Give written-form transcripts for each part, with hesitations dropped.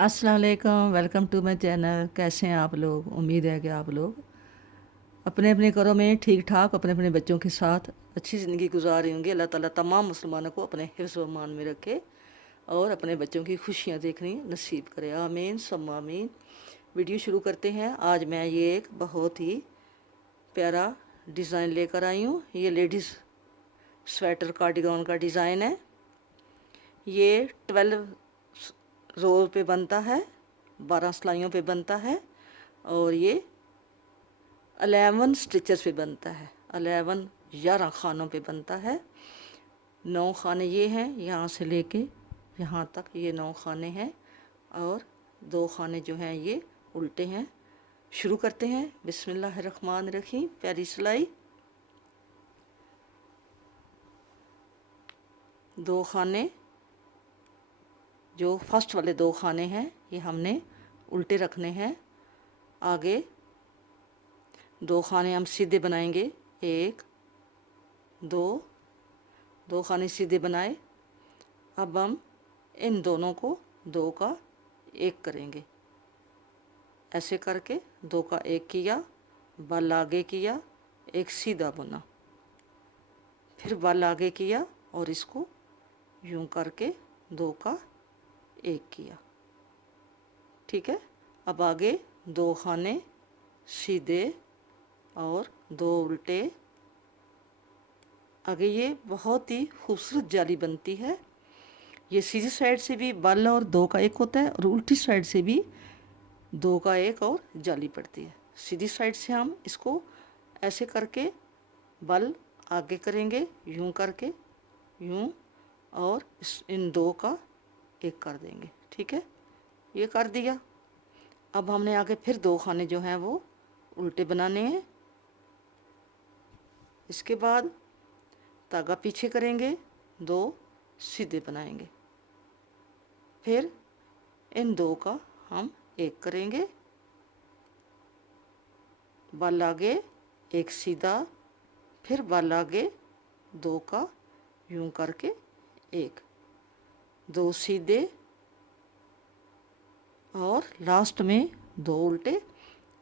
अस्सलाम वालेकुम, welcome to my channel. कैसे हैं आप लोग? उम्मीद है कि आप लोग अपने अपने घरों में ठीक ठाक अपने अपने बच्चों के साथ अच्छी ज़िंदगी गुजार रहे होंगे। अल्लाह ताला तमाम मुसलमानों को अपने हिफ्ज़ व अमान में रखे और अपने बच्चों की खुशियाँ देखनी नसीब करे। आमीन सम्मा आमीन। वीडियो शुरू करते हैं। आज मैं ये एक बहुत ही प्यारा डिज़ाइन लेकर आई हूँ। ये लेडीज़ स्वेटर कार्डिगन का डिज़ाइन है। ये 12 रोल पे बनता है, 12 सिलाइयों पे बनता है और ये 11 स्टिचेस पे बनता है। 11 खानों पे बनता है। 9 खाने ये हैं, यहाँ से लेके यहाँ तक ये 9 खाने हैं और 2 खाने जो हैं ये उल्टे हैं। शुरू करते हैं। बिस्मिल्लाहिर्रहमानिर्रहीम। प्यारी सिलाई। 2 खाने, जो फर्स्ट वाले 2 खाने हैं ये हमने उल्टे रखने हैं। आगे 2 खाने हम सीधे बनाएंगे। 1 2, 2 खाने सीधे बनाए। अब हम इन दोनों को 2 का 1 करेंगे। ऐसे करके 2 का 1 किया, बल आगे किया, एक सीधा बुना, फिर बल आगे किया और इसको यूं करके 2 का 1 किया। ठीक है। अब आगे 2 खाने सीधे और 2 उल्टे। आगे ये बहुत ही खूबसूरत जाली बनती है। ये सीधी साइड से भी बल और 2 का 1 होता है और उल्टी साइड से भी 2 का 1 और जाली पड़ती है। सीधी साइड से हम इसको ऐसे करके बल आगे करेंगे, यूं करके यूं, और इन 2 का 1 कर देंगे। ठीक है, ये कर दिया। अब हमने आगे फिर 2 खाने जो हैं वो उल्टे बनाने हैं। इसके बाद धागा पीछे करेंगे, 2 सीधे बनाएंगे, फिर इन 2 का हम 1 करेंगे, बल आगे 1 सीधा, फिर बल आगे 2 का यूं करके 1, 2 सीधे और लास्ट में 2 उल्टे।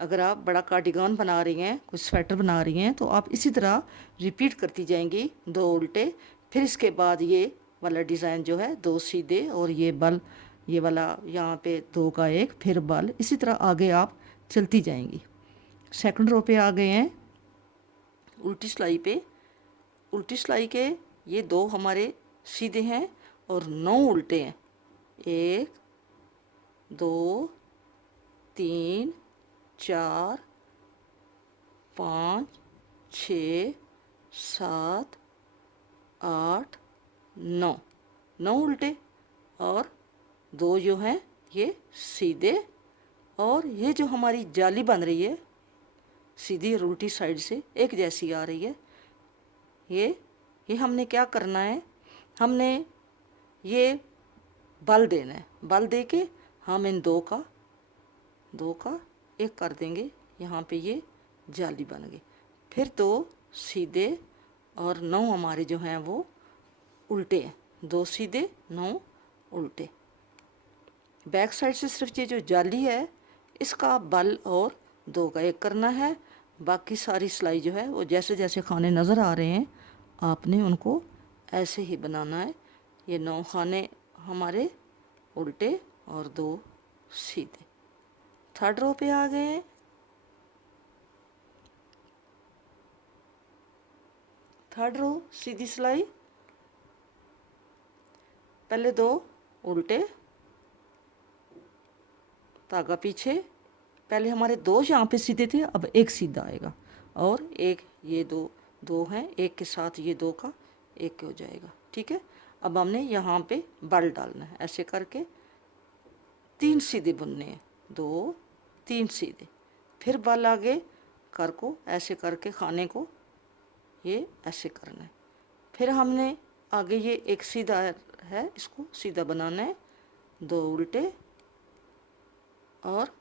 अगर आप बड़ा कार्डिगन बना रही हैं, कुछ स्वेटर बना रही हैं, तो आप इसी तरह रिपीट करती जाएंगी। 2 उल्टे, फिर इसके बाद ये वाला डिज़ाइन जो है 2 सीधे और ये बल, ये वाला यहाँ पे 2 का 1, फिर बल, इसी तरह आगे आप चलती जाएंगी। सेकंड रो पे आ गए हैं। उल्टी सिलाई पे, उल्टी सिलाई के ये 2 हमारे सीधे हैं और 9 उल्टे हैं। 1 2 3 4 5 6 7 8 9, 9 उल्टे और 2 जो हैं ये सीधे। और ये जो हमारी जाली बन रही है सीधी और उल्टी साइड से एक जैसी आ रही है, ये हमने क्या करना है, हमने ये बल देना है। बल दे के हम इन 2 का 1 कर देंगे। यहाँ पे ये जाली बन गई। फिर 2 सीधे और 9 हमारे जो हैं वो उल्टे हैं। 2 सीधे 9 उल्टे। बैक साइड से सिर्फ ये जो जाली है इसका बल और 2 का 1 करना है। बाकी सारी सिलाई जो है वो जैसे जैसे खाने नज़र आ रहे हैं आपने उनको ऐसे ही बनाना है। ये 9 खाने हमारे उल्टे और 2 सीधे। थर्ड रो पे आ गए हैं। थर्ड रो सीधी सिलाई, पहले 2 उल्टे, धागा पीछे। पहले हमारे 2 यहाँ पे सीधे थे, अब 1 सीधा आएगा और 1, ये 2 हैं, 1 के साथ ये 2 का 1 हो जाएगा। ठीक है। अब हमने यहाँ पे बल डालना है। ऐसे करके 3 सीधे बुनने हैं, 2 3 सीधे, फिर बल आगे कर को ऐसे करके खाने को ये ऐसे करना है। फिर हमने आगे ये 1 सीधा है, इसको सीधा बनाना है, 2 उल्टे और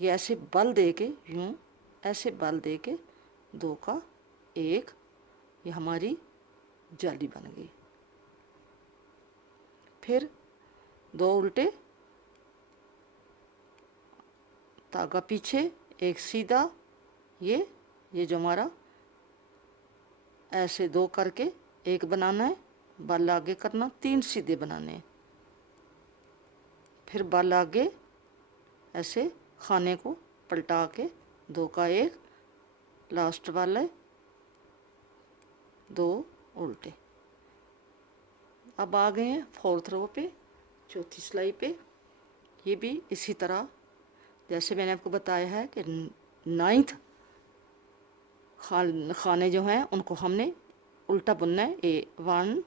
ये ऐसे बल दे के यूं, ऐसे बल दे के 2 का 1, ये हमारी जाली बन गई। फिर 2 उल्टे धागा पीछे, एक सीधा, ये जो हमारा ऐसे 2 करके एक बनाना है, बल आगे करना, 3 सीधे बनाने हैं, फिर बल आगे ऐसे खाने को पलटा के 2 का 1, लास्ट वाला 2 उल्टे। अब आ गए हैं 4th रो पे, चौथी सिलाई पे। ये भी इसी तरह जैसे मैंने आपको बताया है कि 9th खाने जो हैं उनको हमने उल्टा बुनना है। 1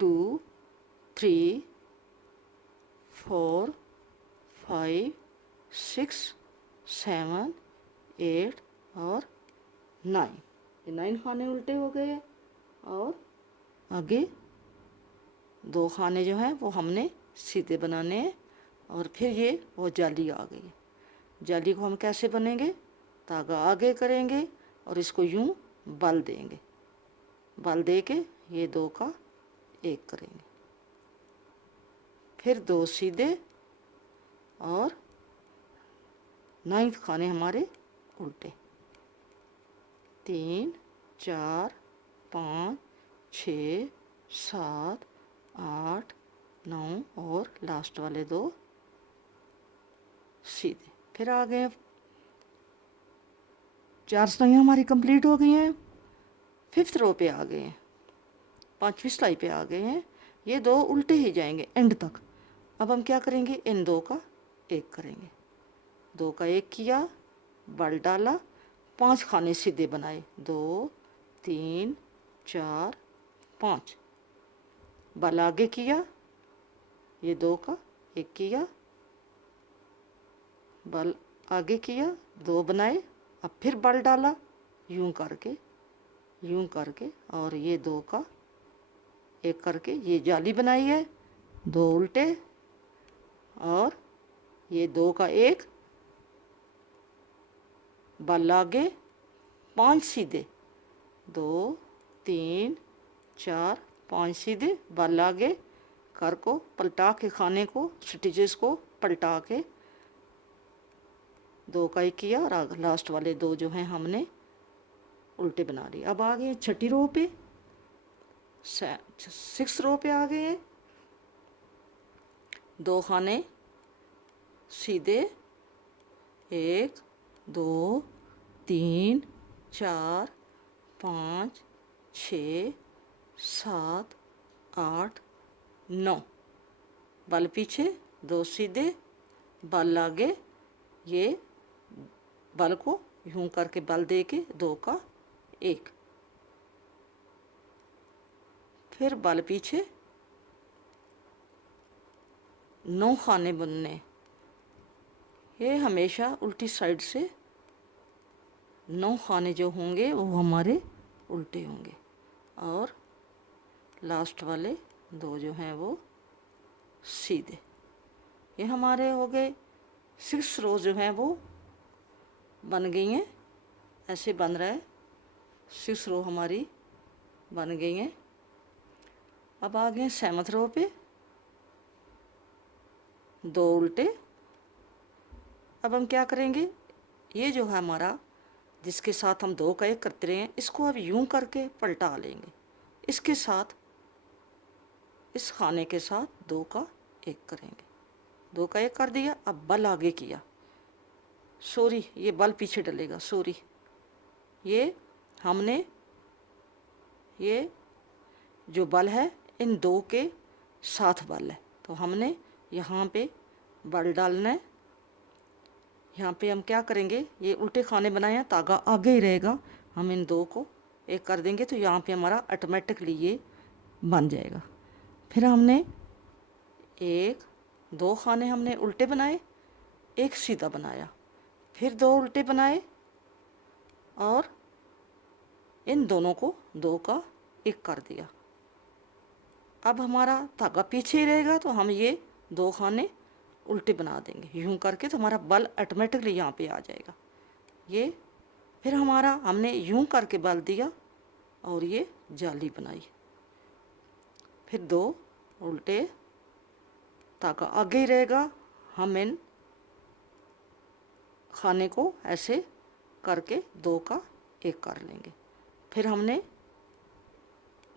2 3 4 5 6 7 8 और 9। ये 9 खाने उल्टे हो गए। और आगे 2 खाने जो हैं वो हमने सीधे बनाने हैं। और फिर ये वो जाली आ गई है। जाली को हम कैसे बनेंगे, धागा आगे करेंगे और इसको यूं बल देंगे, बल दे के ये 2 का 1 करेंगे, फिर 2 सीधे और 9th खाने हमारे उल्टे। 3 4 5 6 7 8 9 और लास्ट वाले 2 सीधे। फिर आ गए 4 सिलाइयाँ हमारी कंप्लीट हो गई हैं। 5th रो पे आ गए हैं, 5वीं सिलाई पे आ गए हैं। ये 2 उल्टे ही जाएंगे एंड तक। अब हम क्या करेंगे, इन 2 का 1 करेंगे। 2 का 1 किया, बल डाला, 5 खाने सीधे बनाए, 2 3 4 5, बल आगे किया, ये 2 का 1 किया, बल आगे किया, 2 बनाए, अब फिर बल डाला यूं करके और ये 2 का 1 करके ये जाली बनाई है, 2 उल्टे और ये 2 का 1, बल आगे, 5 सीधे, 2 3 4 5 सीधे, बल आगे कर को पलटा के खाने को स्टिचेस को पलटा के 2 का 1 किया और लास्ट वाले 2 जो हैं हमने उल्टे बना लिए। अब आ गए 6ठी रो पे, 6th रो पे आ गए हैं। 2 खाने सीधे, 1 2 3 4 5 6 7 8 9, बल पीछे, 2 सीधे, बल आगे, ये बल को यूं करके बल दे के 2 का 1, फिर बल पीछे, 9 खाने बुनने। ये हमेशा उल्टी साइड से 9 खाने जो होंगे वो हमारे उल्टे होंगे और लास्ट वाले 2 जो हैं वो सीधे। ये हमारे हो गए 6 रो जो हैं वो बन गई हैं। ऐसे बन रहा है, 6 रो हमारी बन गई हैं। अब आ गए 7th रो पे, 2 उल्टे। अब हम क्या करेंगे, ये जो है हमारा जिसके साथ हम 2 का 1 करते रहे हैं, इसको अब यूं करके पलटा लेंगे, इसके साथ इस खाने के साथ 2 का 1 करेंगे। 2 का 1 कर दिया, अब बल आगे किया, सॉरी ये बल पीछे डलेगा, सॉरी ये हमने ये जो बल है इन 2 के साथ बल है, तो हमने यहाँ पे बल डालना है। यहाँ पे हम क्या करेंगे, ये उल्टे खाने बनाए हैं, धागा आगे ही रहेगा, हम इन 2 को 1 कर देंगे तो यहाँ पे हमारा ऑटोमेटिकली ये बन जाएगा। फिर हमने 1 2 खाने हमने उल्टे बनाए, 1 सीधा बनाया, फिर 2 उल्टे बनाए और इन दोनों को 2 का 1 कर दिया। अब हमारा धागा पीछे ही रहेगा तो हम ये 2 खाने उल्टे बना देंगे यूं करके, तो हमारा बल ऑटोमेटिकली यहाँ पे आ जाएगा। ये फिर हमारा हमने यूं करके बल दिया और ये जाली बनाई, फिर 2 उल्टे, धागा आगे ही रहेगा, हम इन खाने को ऐसे करके 2 का 1 कर लेंगे। फिर हमने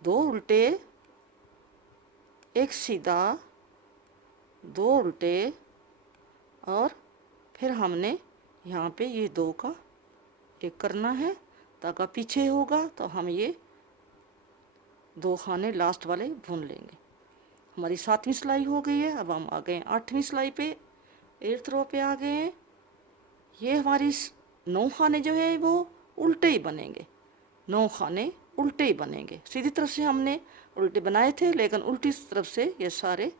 2 उल्टे, 1 सीधा, 2 उल्टे, और फिर हमने यहाँ पे ये 2 का 1 करना है। ताका पीछे होगा तो हम ये 2 खाने लास्ट वाले भून लेंगे। हमारी 7वीं सिलाई हो गई है। अब हम आ गए 8वीं सिलाई पे, 8th रो पे आ गए हैं। ये हमारी 9 खाने जो है वो उल्टे ही बनेंगे, 9 खाने उल्टे ही बनेंगे। सीधी तरफ से हमने उल्टे बनाए थे, लेकिन उल्टी तरफ से ये सारे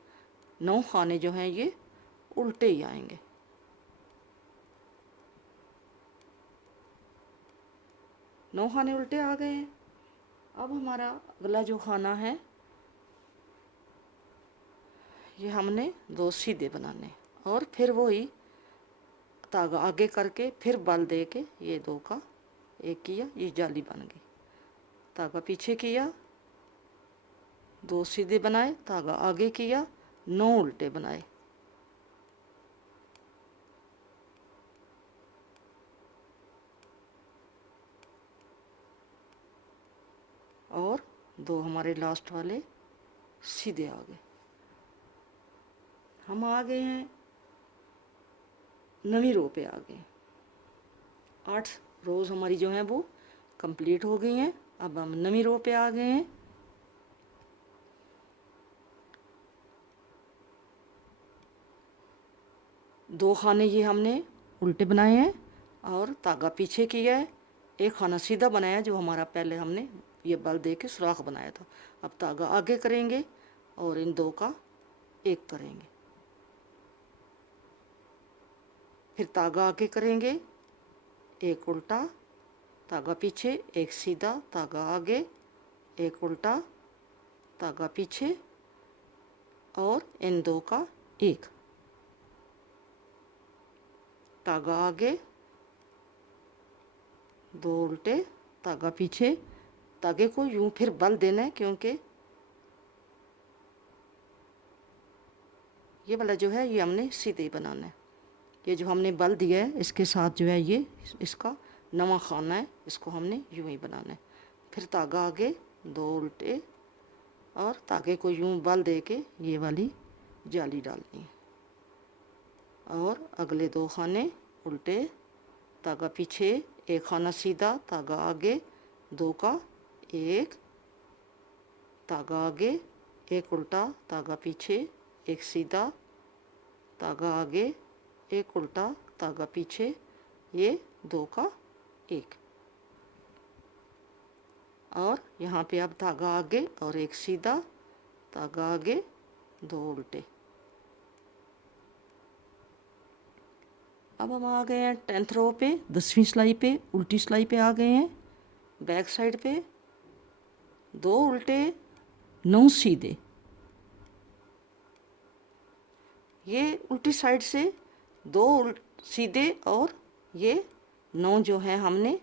9 खाने जो हैं ये उल्टे ही आएंगे। नौ खाने उल्टे आ गए हैं। अब हमारा अगला जो खाना है ये हमने 2 सीधे बनाने, और फिर वही धागा आगे करके फिर बल दे के ये 2 का 1 किया, ये जाली बन गई। धागा पीछे किया, 2 सीधे बनाए, धागा आगे किया, 9 उल्टे बनाए। और 2 हमारे लास्ट वाले सीधे आ गए। हम आ गए हैं 9वीं रो पे आ गए। 8 रोज़ हमारी जो हैं वो कंप्लीट हो गई हैं। अब हम 9वीं रो पे आ गए हैं। दो खाने ये हमने उल्टे बनाए हैं और धागा पीछे किया है। एक खाना सीधा बनाया जो हमारा पहले हमने ये बल दे के सुराख बनाया था। अब धागा आगे करेंगे और इन 2 का 1 करेंगे। फिर धागा आगे करेंगे, 1 उल्टा, धागा पीछे, 1 सीधा, धागा आगे, 1 उल्टा, धागा पीछे, और इन 2 का 1, धागा आगे, 2 उल्टे, धागा पीछे। धागे को यूं फिर बल देना है, क्योंकि ये वाला जो है ये हमने सीधे ही बनाना है। ये जो हमने बल दिया है इसके साथ जो है ये इसका नवा खाना है, इसको हमने यूं ही बनाना है। फिर धागा आगे, 2 उल्टे, और धागे को यूं बल दे के ये वाली जाली डालनी है। और अगले 2 खाने उल्टे, धागा पीछे, 1 खाना सीधा, धागा आगे, 2 का 1, धागा आगे, 1 उल्टा, धागा पीछे, 1 सीधा, धागा आगे, 1 उल्टा, धागा पीछे, ये 2 का 1। और यहाँ पे अब धागा आगे और 1 सीधा, धागा आगे, 2 उल्टे। अब हम आ गए हैं 10th रो पे, 10वीं सिलाई पे, उल्टी सिलाई पे आ गए हैं। बैक साइड पे 2 उल्टे, 9 सीधे। ये उल्टी साइड से 2 सीधे और ये 9 जो है हमने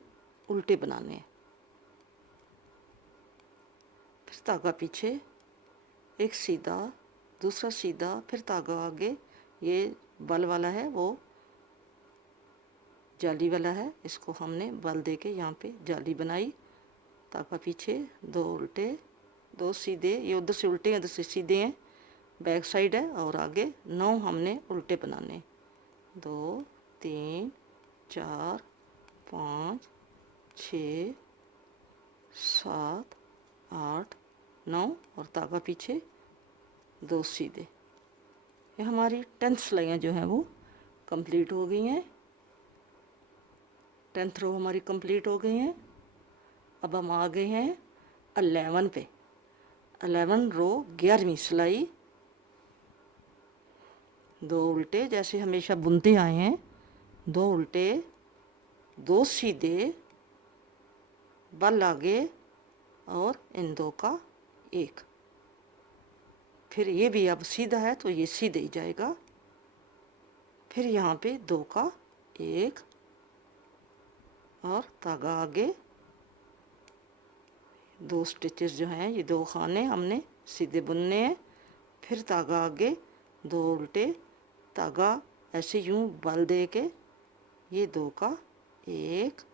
उल्टे बनाने हैं। फिर धागा पीछे, 1 सीधा, दूसरा सीधा, फिर धागा आगे। ये बल वाला है, वो जाली वाला है, इसको हमने बल दे के यहाँ पे जाली बनाई। धागा पीछे, 2 उल्टे, 2 सीधे, ये उधर से उल्टे हैं उधर से सीधे हैं, बैक साइड है। और आगे 9 हमने उल्टे बनाने, 2 3 4 5 6 7 8 9, और धागा पीछे, 2 सीधे। ये हमारी 10th सिलाइयाँ जो हैं वो कंप्लीट हो गई हैं। 10th रो हमारी कंप्लीट हो गई हैं। अब हम आ गए हैं 11 पे। 11 रो 11वीं सिलाई, 2 उल्टे, जैसे हमेशा बुनते आए हैं, 2 उल्टे, 2 सीधे, बल आगे, और इन 2 का 1। फिर ये भी अब सीधा है तो ये सीधे ही जाएगा। फिर यहाँ पे 2 का 1, और धागा आगे, 2 स्टिचेस जो हैं ये 2 खाने हमने सीधे बुनने हैं। फिर धागा आगे, 2 उल्टे, धागा ऐसे यूं बल दे के ये 2 का 1,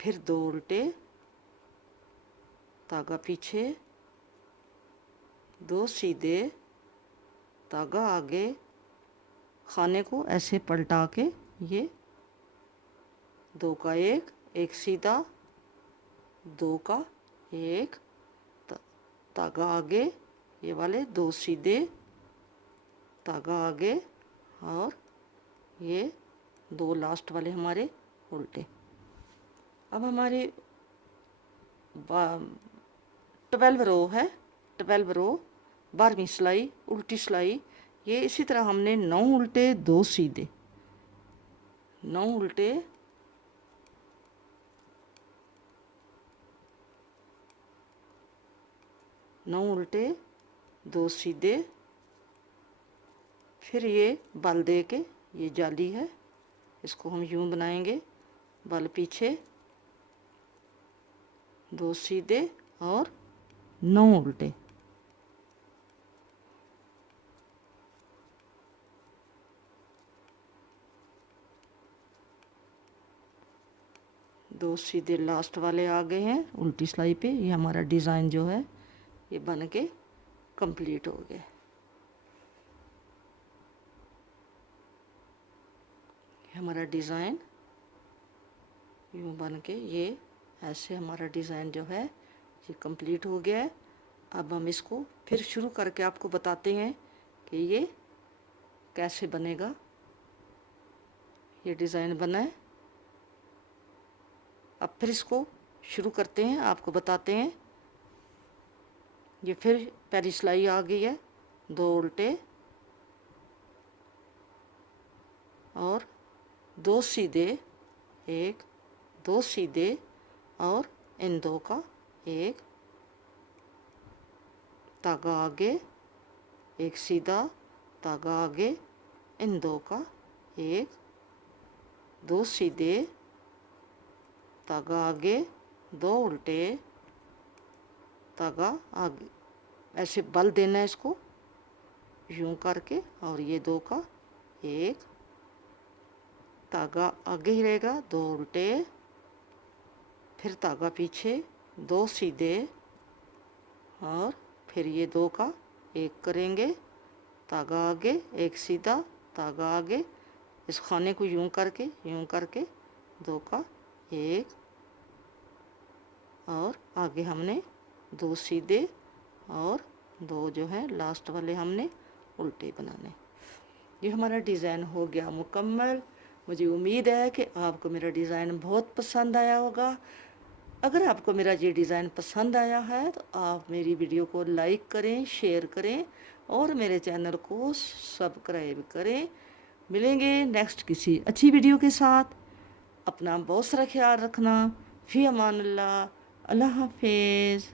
फिर 2 उल्टे, धागा पीछे, 2 सीधे, धागा आगे, खाने को ऐसे पलटा के ये 2 का 1, 1 सीधा, 2 का 1, धागा आगे, ये वाले 2 सीधे, धागा आगे, और ये 2 लास्ट वाले हमारे उल्टे। अब हमारी 12 रो है, 12 रो, 12वीं सिलाई, उल्टी सिलाई। ये इसी तरह हमने 9 उल्टे 2 सीधे, 9 उल्टे 9 उल्टे 2 सीधे, फिर ये बल दे के, ये जाली है, इसको हम यूं बनाएंगे, बल पीछे, 2 सीधे और 9 उल्टे। दो सीधे लास्ट वाले आ गए हैं उल्टी सिलाई पे। ये हमारा डिज़ाइन जो है ये बन के कंप्लीट हो गया। हमारा डिज़ाइन यूँ बन के, ये ऐसे हमारा डिज़ाइन जो है ये कंप्लीट हो गया है। अब हम इसको फिर शुरू करके आपको बताते हैं कि ये कैसे बनेगा। ये डिज़ाइन बना है, अब फिर इसको शुरू करते हैं, आपको बताते हैं। ये फिर पहली सिलाई आ गई है, 2 उल्टे और 2 सीधे, 1, 2 सीधे और इन 2 का 1, धागा आगे, 1 सीधा, धागा आगे, इन 2 का 1, 2 सीधे, धागा आगे, 2 उल्टे, धागा आगे, ऐसे बल देना है इसको यूं करके, और ये 2 का 1, धागा आगे ही रहेगा, 2 उल्टे, फिर धागा पीछे, 2 सीधे, और फिर ये 2 का 1 करेंगे, धागा आगे, 1 सीधा, धागा आगे, इस खाने को यूं करके 2 का 1, और आगे हमने 2 सीधे और 2 जो है लास्ट वाले हमने उल्टे बनाने। ये हमारा डिज़ाइन हो गया मुकम्मल। मुझे उम्मीद है कि आपको मेरा डिज़ाइन बहुत पसंद आया होगा। अगर आपको मेरा ये डिज़ाइन पसंद आया है तो आप मेरी वीडियो को लाइक करें, शेयर करें और मेरे चैनल को सब्सक्राइब करें। मिलेंगे नेक्स्ट किसी अच्छी वीडियो के साथ। अपना बहुत सारा ख्याल रखना। फ़ी अमान अल्लाह। अल्लाह हाफिज़।